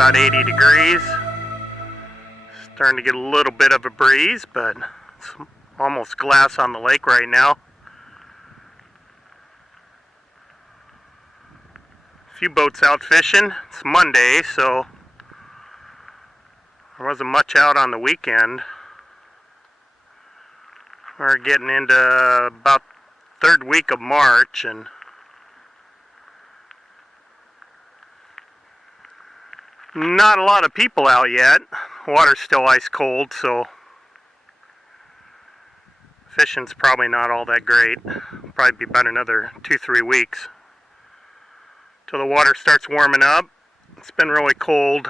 about 80 degrees. Starting to get a little bit of a breeze, but it's almost glass on the lake right now. A few boats out fishing. It's Monday, so there wasn't much out on the weekend. We're getting into about third week of March, and not a lot of people out yet. Water's still ice cold, so fishing's probably not all that great. Probably be about another 2-3 weeks till the water starts warming up. It's been really cold.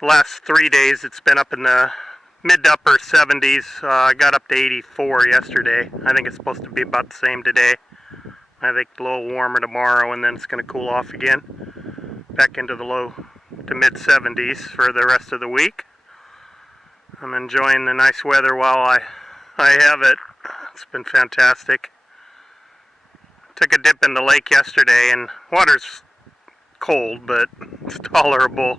The last 3 days it's been up in the mid to upper 70s. I got up to 84 yesterday. I think it's supposed to be about the same today. I think a little warmer tomorrow, and then it's going to cool off again. Back into the low to mid 70s for the rest of the week. I'm enjoying the nice weather while I have it. It's been fantastic. Took a dip in the lake yesterday, and water's cold, but it's tolerable.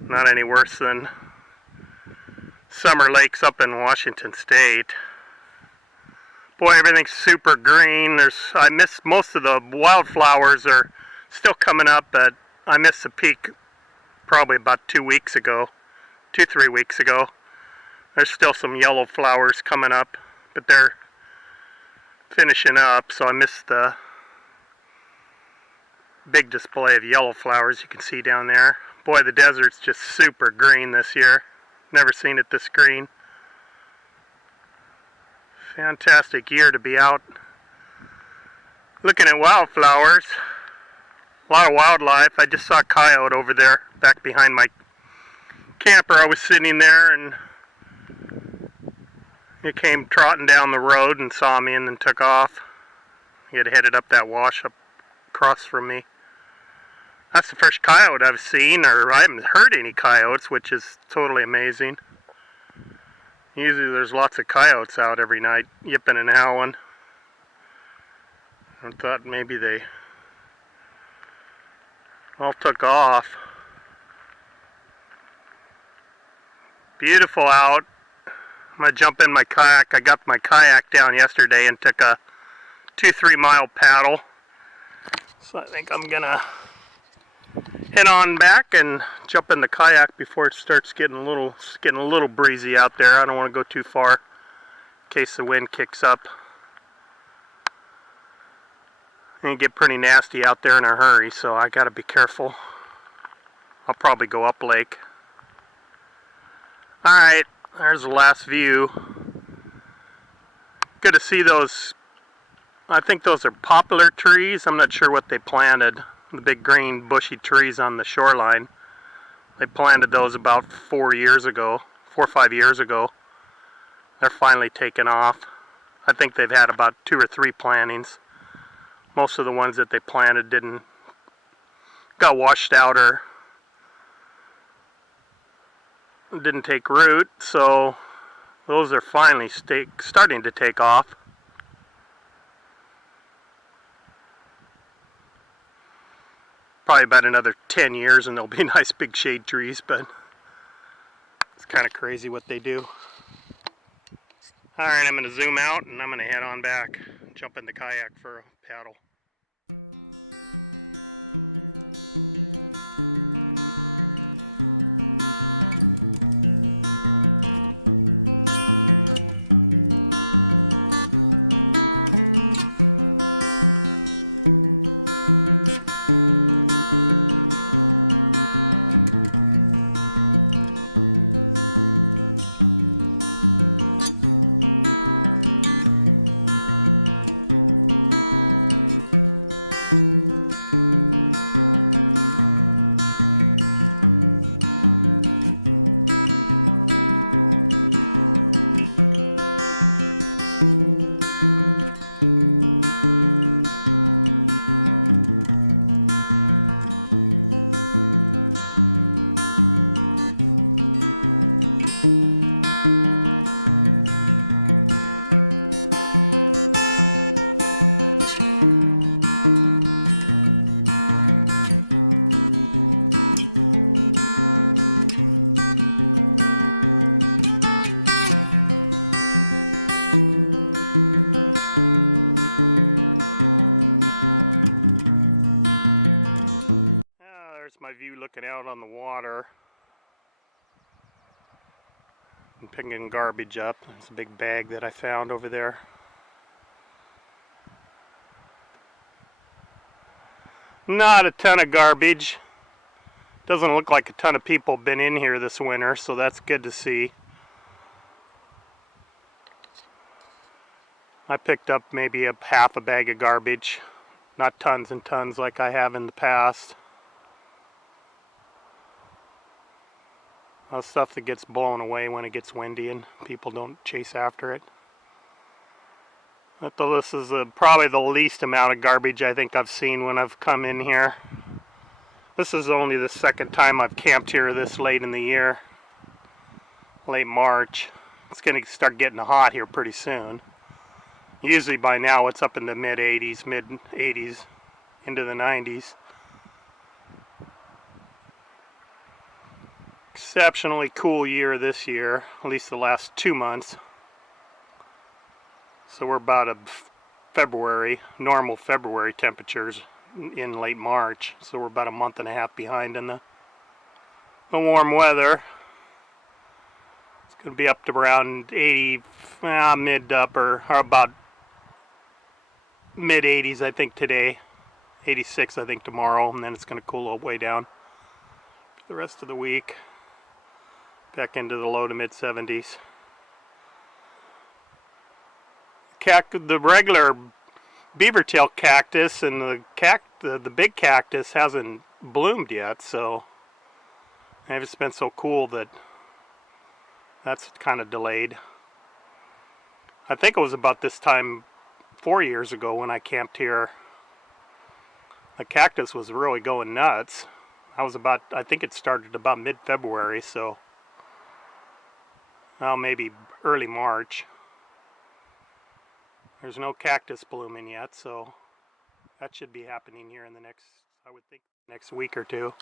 Not any worse than summer lakes up in Washington State. Boy, everything's super green. I missed most of the wildflowers are still coming up, but I missed the peak probably about 2 weeks ago, 2-3 weeks ago. There's still some yellow flowers coming up, but they're finishing up, so I missed the big display of yellow flowers you can see down there. Boy, the desert's just super green this year. Never seen it this green. Fantastic year to be out looking at wildflowers. A lot of wildlife. I just saw a coyote over there back behind my camper. I was sitting there, and it came trotting down the road and saw me and then took off. He had headed up that wash up across from me. That's the first coyote I've seen, or I haven't heard any coyotes, which is totally amazing. Usually there's lots of coyotes out every night, yipping and howling. I thought maybe they all took off. Beautiful out. I'm going to jump in my kayak. I got my kayak down yesterday and took a 2-3 mile paddle. So I think I'm going to head on back and jump in the kayak before it starts getting a little breezy out there. I don't want to go too far in case the wind kicks up. It can get pretty nasty out there in a hurry, so I got to be careful. I'll probably go up lake. Alright, there's the last view. Good to see those. I think those are poplar trees. I'm not sure what they planted. The big green bushy trees on the shoreline. They planted those about 4 or 5 years ago. They're finally taken off. I think they've had about 2 or 3 plantings. Most of the ones that they planted got washed out or didn't take root, so those are finally starting to take off. Probably about another 10 years and they'll be nice big shade trees, but it's kind of crazy what they do. Alright, I'm going to zoom out and I'm going to head on back, jump in the kayak for a paddle. Picking garbage up. There's a big bag that I found over there. Not a ton of garbage. Doesn't look like a ton of people have been in here this winter, so that's good to see. I picked up maybe half a bag of garbage. Not tons and tons like I have in the past. Stuff that gets blown away when it gets windy and people don't chase after it. This is probably the least amount of garbage I think I've seen when I've come in here. This is only the second time I've camped here this late in the year. Late March. It's going to start getting hot here pretty soon. Usually by now it's up in the mid 80s into the 90s. Exceptionally cool year this year, at least the last 2 months. So we're about a normal February temperatures in late March. So we're about a month and a half behind in the warm weather. It's going to be up to around 80, mid to upper, or about mid 80s I think today. 86 I think tomorrow, and then it's going to cool all the way down for the rest of the week. Back into the low to mid 70s. The regular beavertail cactus and the big cactus hasn't bloomed yet, so it's been so cool that that's kind of delayed. I think it was about this time 4 years ago when I camped here. The cactus was really going nuts. I think it started about mid-February, so well, maybe early March. There's no cactus blooming yet, so that should be happening here in the next, I would think, next week or two.